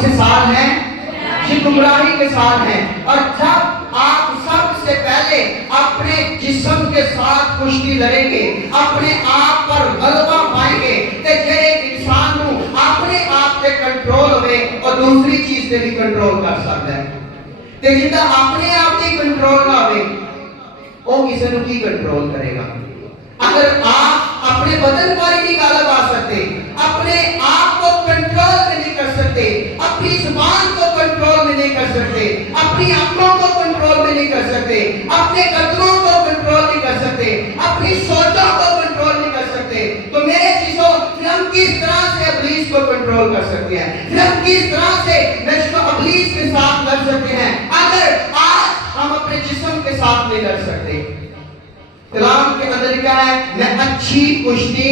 سے سال ہیں؟ یہ گمراہی کے سال ہیں. اور جب آپ سب سے پہلے اپنے جسم کے ساتھ کشتی لڑیں گے, اپنے آپ پر غلبہ پائیں گے, کہ ایک انسان کو اپنے آپ سے کنٹرول ہوئے اور دوسری چیز سے بھی کنٹرول کر سکتا ہے. کہ جتا اپنے آپ سے کنٹرول نہ ہوئے وہ کسی نے کی کنٹرول کرے گا. اگر آپ اپنے بدن پر ہی نہیں غالب آ سکتے, اپنے آپ کو کنٹرول میں نہیں کر سکتے, اپنی زبان کو کنٹرول میں نہیں کر سکتے, اپنی آنکھوں کو کنٹرول میں نہیں کر سکتے, اپنے قدموں کو کنٹرول نہیں کر سکتے, اپنی سوچوں کو کنٹرول نہیں کر سکتے, تو میرے چیزوں پھر ہم کس طرح سے ابلیس کو کنٹرول کر سکتے ہیں؟ پھر ہم کس طرح سے ابلیس کے ساتھ لڑ سکتے ہیں اگر آج ہم اپنے جسم کے ساتھ نہیں لڑ سکتے؟ کلام کے اندر کیا ہے؟ میں اچھی کشتی.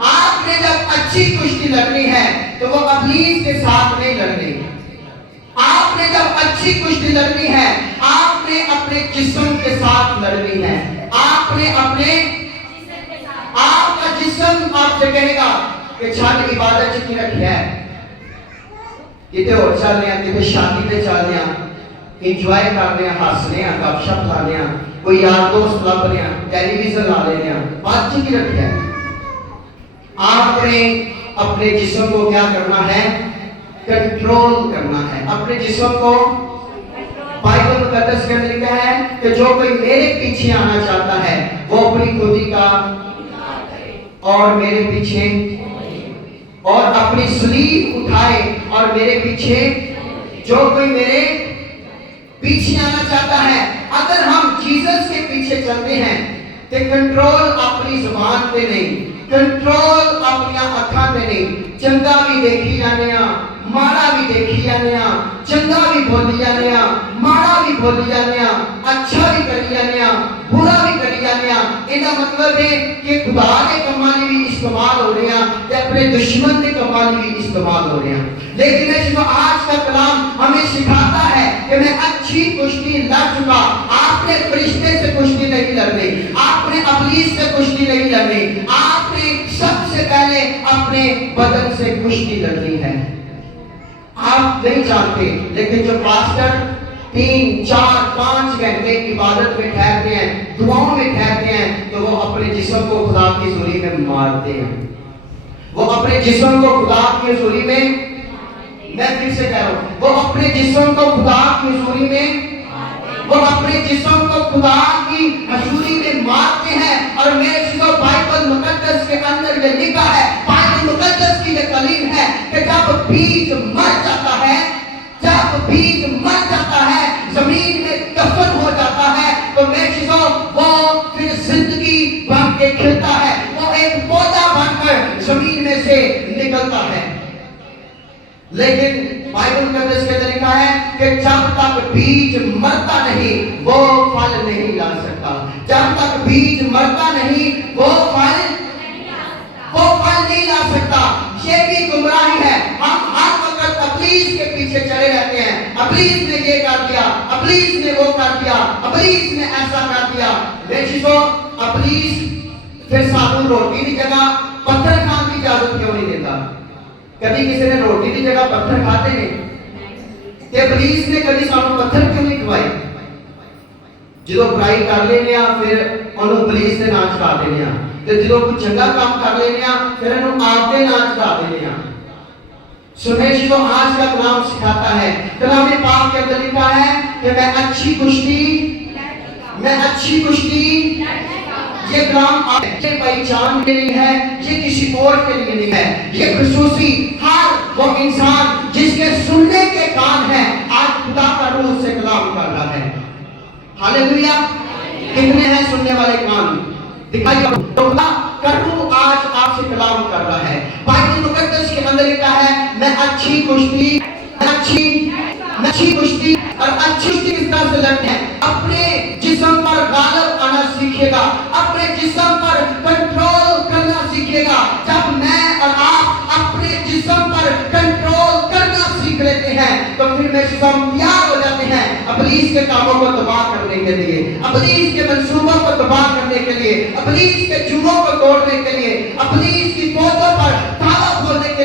آپ نے جب اچھی کشتی لڑنی ہے تو وہ ابلیس کے ساتھ نہیں لڑنی. آپ نے جب اچھی کشتی لڑنی ہے آپ نے اپنے جسم کے ساتھ لڑنی ہے. آپ نے آپ کا جسم آپ سے کہے گا کہ چھاٹ عبادت چکی رکھی ہے, کتے اور چل رہے ہیں, کتے شادی پہ چل رہے ہیں, انجوائے کر رہے ہیں, ہنس رہے ہیں, گپ شپ لا رہے ہیں, کوئی یار دوست لب رہے ہیں, ٹیلی ویژن لا رہے ہیں, بات چیت رکھی ہے. آپ نے اپنے جسم کو کیا کرنا ہے؟ کنٹرول کرنا ہے. اپنے جسم کو بائبل مقدس کے اندر کیا ہے کہ جو کوئی میرے پیچھے آنا چاہتا ہے وہ اپنی خودی کا اور میرے پیچھے اور اپنی صلیب اٹھائے اور میرے پیچھے. جو کوئی میرے پیچھے آنا چاہتا ہے, اگر ہم جیسس کے پیچھے چلتے ہیں تو کنٹرول اپنی زبان پہ نہیں, کنٹرول اپنی اکھاں پہ نہیں. چنگا بھی دیکھی جانے ہاں, ماڑا بھی دیکھی جانے ہاں, چنگا بھی بولی جانے ہاں, ماڑا بھی بولی جانے ہاں, اچھا بھی کری جانے ہاں, برا بھی کری جانے ہاں. یہ مطلب ہے کہ خدا کے کمالی بھی استعمال ہو رہے ہیں کہ اپنے دشمن کے کمالی بھی استعمال ہو رہے ہیں. لیکن آج کا کلام ہمیں سکھاتا ہے کہ میں اچھی کشتی لڑ چکا. آپ نے فرشتے سے کشتی نہیں لڑنی, آپ نے ابلیس سے کشتی نہیں لڑنی, آپ نے سب سے پہلے اپنے بدن سے کشتی لڑنی ہے. آپ نہیں جانتے لیکن جو پاسٹر 3, 4, 5 گھنٹے عبادت میں ٹھہرتے ہیں, دعاؤں میں ٹھہرتے ہیں, تو وہ اپنے جسم کو خدا کی حضوری میں مارتے ہیں. وہ اپنے جسم کو خدا کی حضوری میں, میں پھر سے کہہ رہا ہوں, وہ اپنے جسم کو خدا کی حضوری میں, وہ اپنے جسم کو خدا کی حضوری میں مارتے ہیں. اور میرے چیزوں بائبل مقدس کے اندر یہ لکھا ہے, بائبل مقدس کی یہ تعلیم ہے کہ جب بیج مر جاتا ہے, جب بیج مر جاتا ہے, زمین میں دفن ہو جاتا ہے, تو میرے چیزوں وہ پھر زندگی بن کے کھلتا ہے, وہ ایک پودا بن کر زمین میں سے نکلتا ہے. لیکن بائبل مقدس کے طریقہ ہے کہ جب تک بیج مرتا نہیں وہ پھل نہیں لا سکتا. جب تک بیج مرتا نہیں وہ پھل نہیں لا سکتا. یہ بھی گمراہی ہے. ہم ہر وقت ابلیس کے پیچھے چلے رہتے ہیں, ابلیس نے یہ کر دیا, ابلیس نے وہ کر دیا, ابلیس نے ایسا کر دیا. میرے چیزوں ابلیس پھر سانوں روٹی کی جگہ پتھر کھانے کی اجازت کیوں نہیں دیتا؟ کبھی کسی نے روٹی کی جگہ پتھر کھاتے نہیں کہ ابلیس نے کبھی سانوں پتھر کیوں نہیں کھوائی؟ جدو برائی کر لینے پھر انہوں ابلیس سے ناچ کھا دینے, تو جدو کوئی چنگا کام کر لینے پھر انہوں آپ دے ناچ کھا دینے. سنے جدو آج کا کلام سکھاتا ہے, کلام پاک کے اندر لکھا ہے کہ میں اچھی کشتی. یہ کلام یہ پہچان کے لیے ہے, یہ کسی اور کے لیے نہیں ہے, یہ خصوصی ہر وہ انسان جس کے سننے کے کان ہیں آج خدا کا روح سے کلام کر رہا ہے. ہاللیلویا. کتنے ہیں سننے والے کان؟ دکھائی خدا کا روح آج آپ سے کلام کر رہا ہے. بائبل مقدس کے اندر لکھا ہے میں اچھی کشتی اور اچھی کشتی کس طرح سے لڑتے ہیں؟ اپنے جسم پر غالب آنا سیکھے گا, اپنے جسم پر کنٹرول کرنا سیکھے گا. جب میں اور آپ اپنے جسم پر کنٹرول کرنا سیکھ لیتے ہیں تو پھر میں تیار ہو جاتے ہیں ابلیس کے کاموں کو تباہ کرنے کے لیے, ابلیس کے منصوبوں کو تباہ کرنے کے لیے, ابلیس کے جموں کو توڑنے کے لیے, ابلیس کی فوجوں پر تالا کھولنے کے